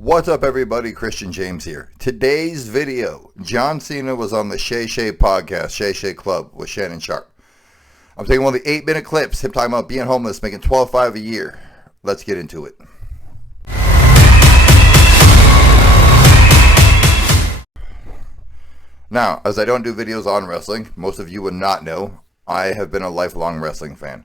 What's up, everybody? Christian James here. Today's video, John Cena was on the Shay Shay podcast, Shay Shay Club, with Shannon Sharp. I'm taking one of the 8-minute clips, him talking about being homeless, making $12,500 a year. Let's get into it. Now, as I don't do videos on wrestling, most of you would not know, I have been a lifelong wrestling fan.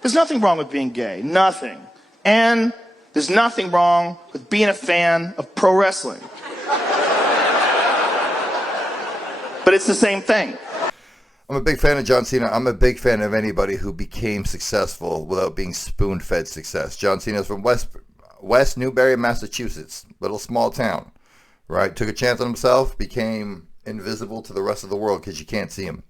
There's nothing wrong with being gay. Nothing. And there's nothing wrong with being a fan of pro wrestling. But it's the same thing. I'm a big fan of John Cena. I'm a big fan of anybody who became successful without being spoon-fed success. John Cena is from West Newbury, Massachusetts. Little small town, right? Took a chance on himself, became invisible to the rest of the world because you can't see him.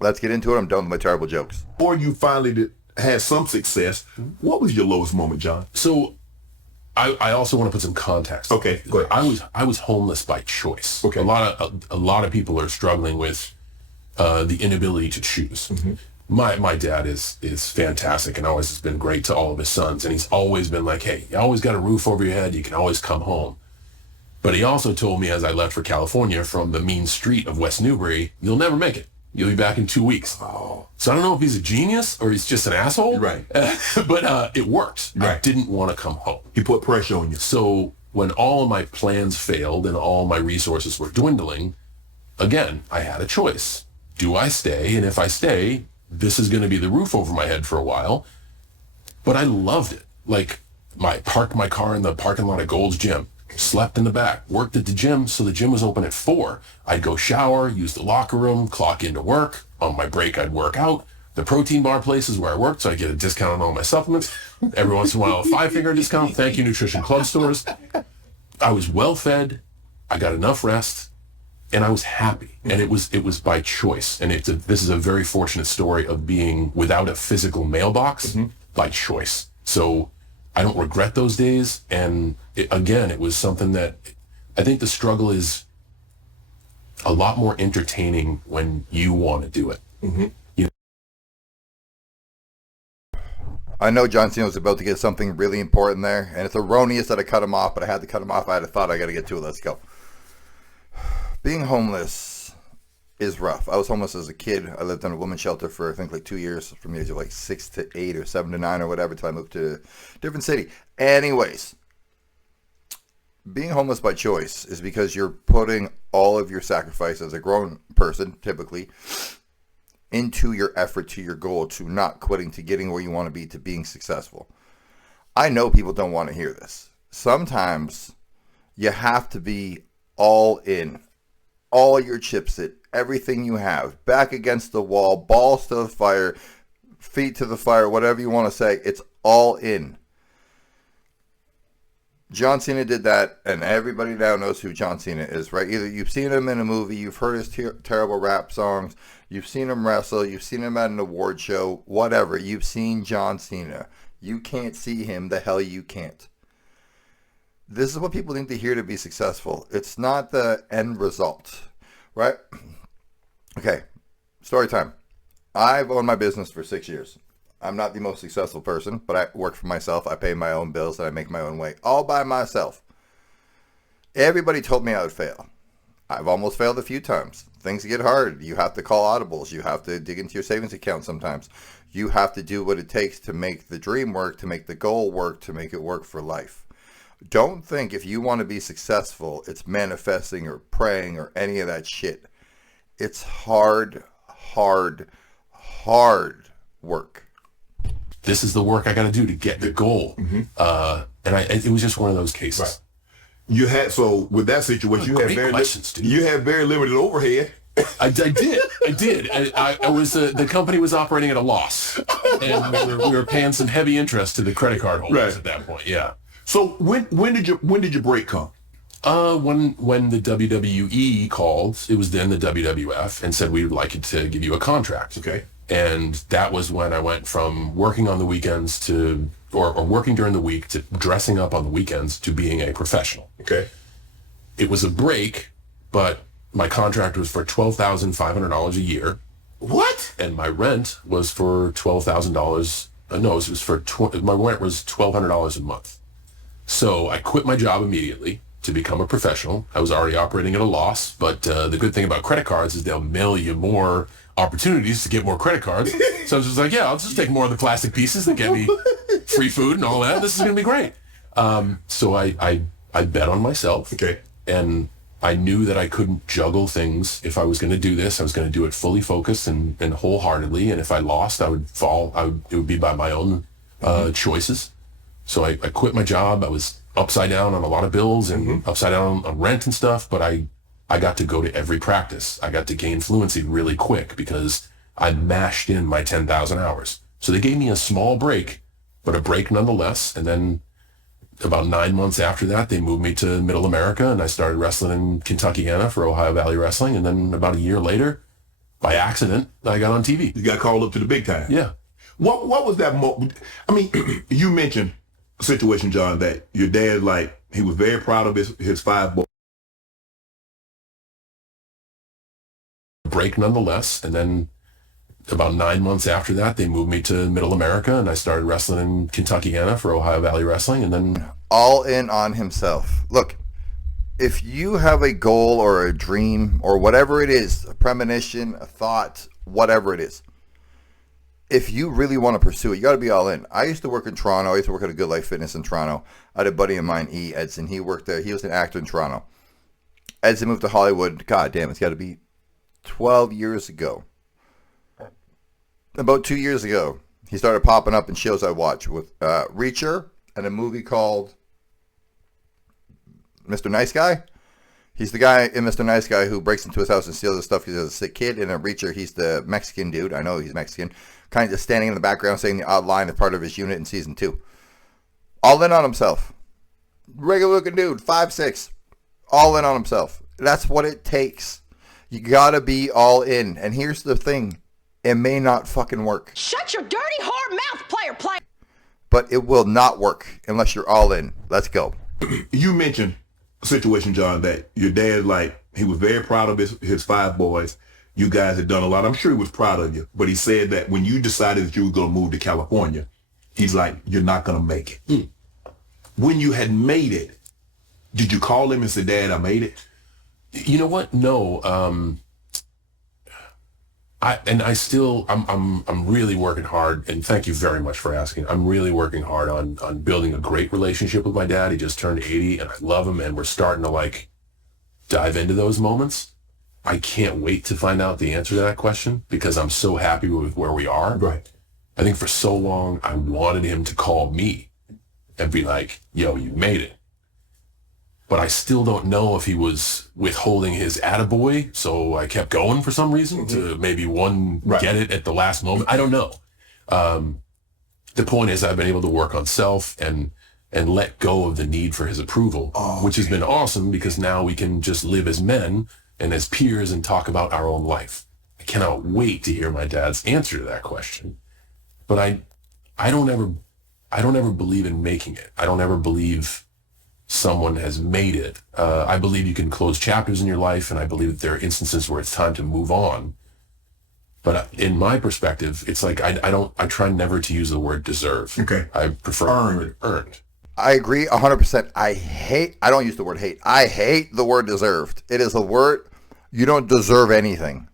Let's get into it. I'm done with my terrible jokes. Or you finally had some success. What was your lowest moment, John? So I also want to put some context. Okay, go ahead. I was homeless by choice. Okay. A lot of people are struggling with the inability to choose. Mm-hmm. My dad is fantastic and always has been great to all of his sons, and he's always been like, hey, you always got a roof over your head, you can always come home. But he also told me as I left for California from the mean street of West Newbury, you'll never make it. You'll be back in 2 weeks. Oh. So I don't know if he's a genius or he's just an asshole. Right. But it worked. Right. I didn't want to come home. He put pressure on you. So when all of my plans failed and all my resources were dwindling, again, I had a choice. Do I stay? And if I stay, this is going to be the roof over my head for a while. But I loved it. Like, parked my car in the parking lot of Gold's Gym. Slept in the back, worked at the gym, so the gym was open at 4. I'd go shower, use the locker room, clock into work. On my break, I'd work out. The protein bar places where I worked, so I get a discount on all my supplements. Every once in a while, a 5-finger discount. Thank you, Nutrition Club stores. I was well fed. I got enough rest, and I was happy. And it was by choice. And this is a very fortunate story of being without a physical mailbox by choice. So I don't regret those days, and it was something that I think the struggle is a lot more entertaining when you want to do it. Mm-hmm. I know John Cena was about to get something really important there, and it's erroneous that I cut him off, but I had to cut him off. I had a thought I got to get to it. Let's go. Being homeless is rough. I was homeless as a kid. I lived in a women's shelter for, I think, like 2 years, from the age of like 6 to 8 or 7 to 9 or whatever, until I moved to a different city. Anyways, being homeless by choice is because you're putting all of your sacrifice as a grown person, typically, into your effort to your goal, to not quitting, to getting where you want to be, to being successful. I know people don't want to hear this. Sometimes you have to be all in, all your chips in, everything you have, back against the wall, balls to the fire, feet to the fire, whatever you want to say. It's all in. John Cena did that, and everybody now knows who John Cena is, right? Either you've seen him in a movie, you've heard his terrible rap songs, you've seen him wrestle, you've seen him at an award show, whatever. You've seen John Cena. You can't see him. The hell you can't. This is what people need to hear to be successful. It's not the end result, right? Okay, story time. I've owned my business for 6 years. I'm not the most successful person, but I work for myself. I pay my own bills, and I make my own way, all by myself. Everybody told me I would fail. I've almost failed a few times. Things get hard. You have to call audibles. You have to dig into your savings account sometimes. You have to do what it takes to make the dream work, to make the goal work, to make it work for life. Don't think if you want to be successful, it's manifesting or praying or any of that shit. It's hard work. This is the work I got to do to get the goal. Mm-hmm. It was just one of those cases. Right. You had, so with that situation, you had very limited overhead. I did. I was the company was operating at a loss, and we were paying some heavy interest to the credit card holders at that point. Yeah. So when did your break come? When the WWE called, it was then the WWF, and said we would like to give you a contract. Okay. And that was when I went from working on the weekends to, or working during the week, to dressing up on the weekends, to being a professional. Okay. It was a break, but my contract was for $12,500 a year. What? And my rent was for $12,000. No, it was for my rent was $1,200 a month. So I quit my job immediately to become a professional. I was already operating at a loss, but the good thing about credit cards is they'll mail you more opportunities to get more credit cards. So I was just like, yeah, I'll just take more of the plastic pieces that get me free food and all that. This is going to be great. So I bet on myself. Okay. And I knew that I couldn't juggle things. If I was going to do this, I was going to do it fully focused and wholeheartedly. And if I lost, I would fall. It would be by my own choices. So I quit my job. I was upside down on a lot of bills and upside down on rent and stuff. But I got to go to every practice. I got to gain fluency really quick because I mashed in my 10,000 hours. So they gave me a small break, but a break nonetheless. And then about 9 months after that, they moved me to Middle America, and I started wrestling in Kentuckiana for Ohio Valley Wrestling. And then about a year later, by accident, I got on TV. You got called up to the big time. Yeah. What was that? I mean, you mentioned a situation, John, that your dad, like, he was very proud of his 5 boys. Break nonetheless. And then about 9 months after that, they moved me to Middle America, and I started wrestling in Kentuckiana for Ohio Valley Wrestling. And then all in on himself. Look, if you have a goal or a dream or whatever it is, a premonition, a thought, whatever it is, if you really want to pursue it, you got to be all in. I used to work in Toronto. I used to work at a Good Life Fitness in Toronto. I had a buddy of mine, Edson. He worked there. He was an actor in Toronto. Edson moved to Hollywood. God damn, it's got to be 12 years ago. About 2 years ago, he started popping up in shows I watch with Reacher and a movie called Mr. Nice Guy. He's the guy in Mr. Nice Guy who breaks into his house and steals his stuff because he's a sick kid. And in Reacher, he's the Mexican dude. I know he's Mexican. Kind of just standing in the background saying the odd line as part of his unit in season 2. All in on himself. Regular looking dude, 5'6". All in on himself. That's what it takes. You gotta be all in. And here's the thing. It may not fucking work. Shut your dirty whore mouth, player. But it will not work unless you're all in. Let's go. You mentioned a situation, John, that your dad, like, he was very proud of his 5 boys. You guys had done a lot. I'm sure he was proud of you. But he said that when you decided that you were going to move to California, he's like, you're not going to make it. When you had made it, did you call him and say, Dad, I made it? You know what? No. I'm really working hard, and thank you very much for asking. I'm really working hard on building a great relationship with my dad. He just turned 80, and I love him, and we're starting to, like, dive into those moments. I can't wait to find out the answer to that question because I'm so happy with where we are. Right. I think for so long, I wanted him to call me and be like, yo, you made it. But I still don't know if he was withholding his attaboy, so I kept going for some reason to maybe get it at the last moment. I don't know. The point is I've been able to work on self and let go of the need for his approval, which has been awesome because now we can just live as men and as peers and talk about our own life. I cannot wait to hear my dad's answer to that question. But I don't ever believe in making it. I don't ever believe someone has made it. I believe you can close chapters in your life, and I believe that there are instances where it's time to move on. But in my perspective, it's like I try never to use the word deserve. Okay. I prefer earned. I agree 100%. I don't use the word hate. I hate the word deserved. It is a word, you don't deserve anything.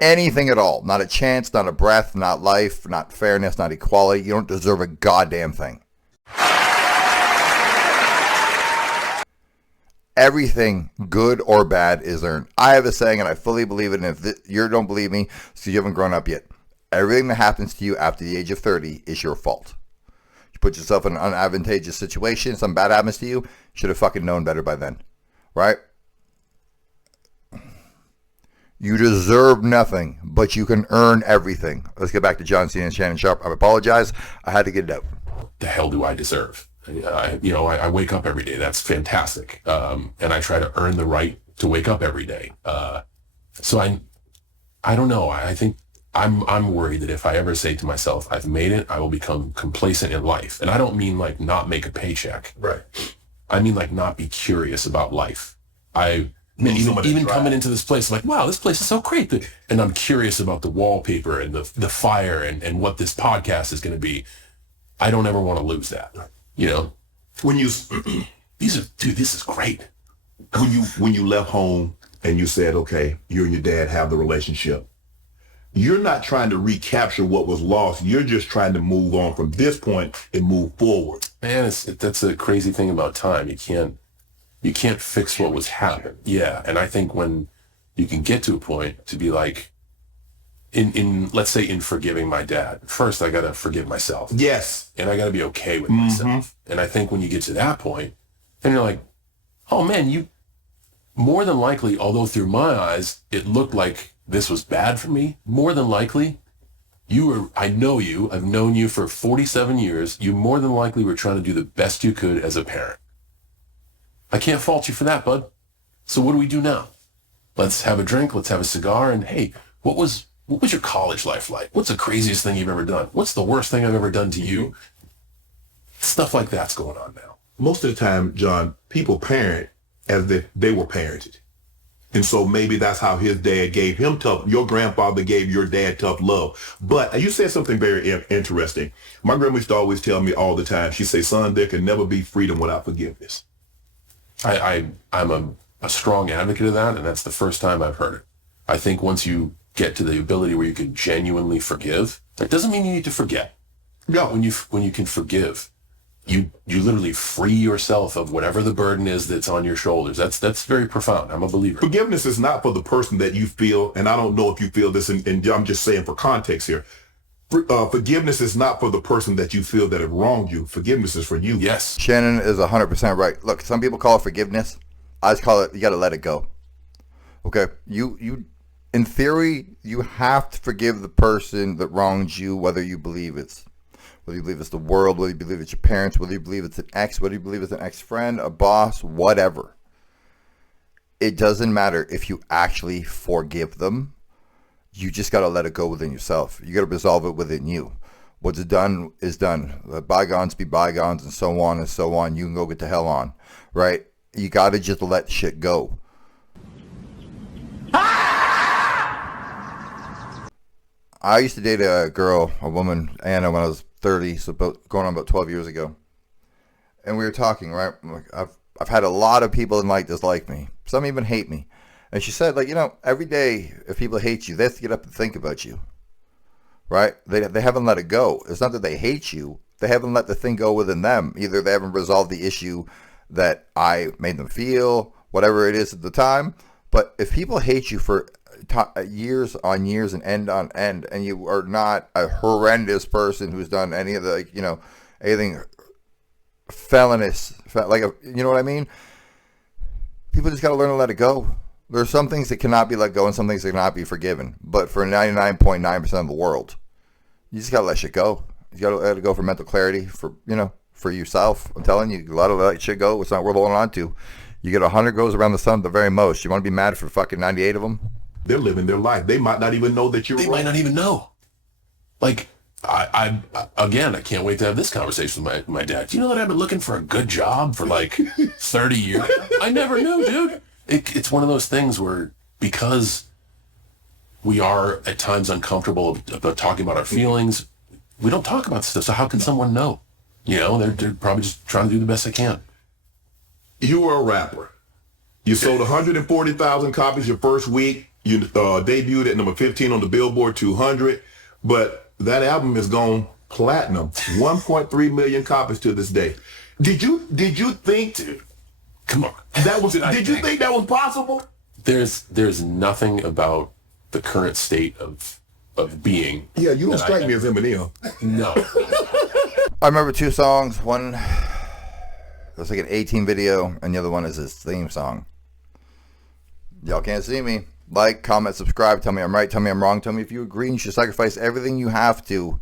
Anything at all. Not a chance, not a breath, not life, not fairness, not equality. You don't deserve a goddamn thing. Everything, good or bad, is earned. I have a saying, and I fully believe it, and if you don't believe me, so you haven't grown up yet. Everything that happens to you after the age of 30 is your fault. You put yourself in an unadvantageous situation, something bad happens to you, should have fucking known better by then. Right? You deserve nothing, but you can earn everything. Let's get back to John Cena and Shannon Sharpe. I apologize. I had to get it out. The hell do I deserve? I wake up every day. That's fantastic. And I try to earn the right to wake up every day. So I don't know. I think I'm worried that if I ever say to myself, I've made it, I will become complacent in life. And I don't mean like not make a paycheck. Right. I mean like not be curious about life. Even coming into this place, I'm like, wow, this place is so great. And I'm curious about the wallpaper and the fire and what this podcast is going to be. I don't ever want to lose that, you know? When you This is great. when you left home and you said, okay, you and your dad have the relationship, you're not trying to recapture what was lost. You're just trying to move on from this point and move forward. Man, that's a crazy thing about time. You can't fix what was happened. Yeah, and I think when you can get to a point to be like, in let's say in forgiving my dad, first I gotta forgive myself. Yes. And I gotta be okay with myself. And I think when you get to that point, then you're like, oh man, you more than likely, although through my eyes it looked like this was bad for me, more than likely I know you, I've known you for 47 years, you more than likely were trying to do the best you could as a parent. I can't fault you for that, bud. So what do we do now? Let's have a drink, let's have a cigar, and hey, what was your college life like? What's the craziest thing you've ever done? What's the worst thing I've ever done to you? Stuff like that's going on now. Most of the time, John, people parent as if they were parented. And so maybe that's how his dad gave him your grandfather gave your dad tough love. But you said something very interesting. My grandma used to always tell me all the time, she'd say, son, there can never be freedom without forgiveness. I'm a strong advocate of that, and that's the first time I've heard it. I think once you get to the ability where you can genuinely forgive, that doesn't mean you need to forget. No. When you can forgive, you literally free yourself of whatever the burden is that's on your shoulders. That's very profound. I'm a believer. Forgiveness is not for the person that you feel, and I don't know if you feel this, and I'm just saying for context here. Forgiveness is not for the person that you feel that have wronged you. Forgiveness is for you. Yes. Shannon is 100% right. Look, some people call it forgiveness. I just call it, you got to let it go. Okay? You, in theory, you have to forgive the person that wrongs you, whether you believe it's the world, whether you believe it's your parents, whether you believe it's an ex, whether you believe it's an ex-friend, a boss, whatever. It doesn't matter if you actually forgive them. You just got to let it go within yourself. You got to resolve it within you. What's done is done. Let bygones be bygones, and so on and so on. You can go get the hell on, right? You got to just let shit go. I used to date a woman, Anna, when I was 30, so going on about 12 years ago. And we were talking, right? I've had a lot of people in life dislike me. Some even hate me. And she said, like, every day if people hate you, they have to get up and think about you, right? They haven't let it go. It's not that they hate you. They haven't let the thing go within them. Either they haven't resolved the issue that I made them feel, whatever it is at the time. But if people hate you for years on years and end on end, and you are not a horrendous person who's done any of the, anything felonious, you know what I mean? People just got to learn to let it go. There are some things that cannot be let go and some things that cannot be forgiven. But for 99.9% of the world, you just got to let shit go. You got to let it go for mental clarity, for yourself. I'm telling you, a lot of that shit go. It's not worth holding on to. You get 100 goes around the sun at the very most. You want to be mad for fucking 98 of them? They're living their life. They might not even know that you're wrong. They might not even know. Like, I can't wait to have this conversation with my dad. Do you know that I've been looking for a good job for like 30 years? I never knew, dude. It's one of those things where, because we are at times uncomfortable about talking about our feelings, we don't talk about stuff. So how can someone know? They're probably just trying to do the best they can. You were a rapper. You sold 140,000 copies your first week. You debuted at number 15 on the Billboard 200, but that album has gone platinum, 1.3 million copies to this day. Did you think, dude, come on, did you think that was possible? There's nothing about the current state of being. Yeah, you don't strike me as Eminem. No. I remember two songs. One, it was like an 18 video, and the other one is his theme song. Y'all can't see me. Like, comment, subscribe. Tell me I'm right. Tell me I'm wrong. Tell me if you agree. You should sacrifice everything you have to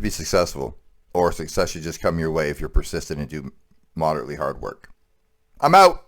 be successful, or success should just come your way if you're persistent and do moderately hard work. I'm out.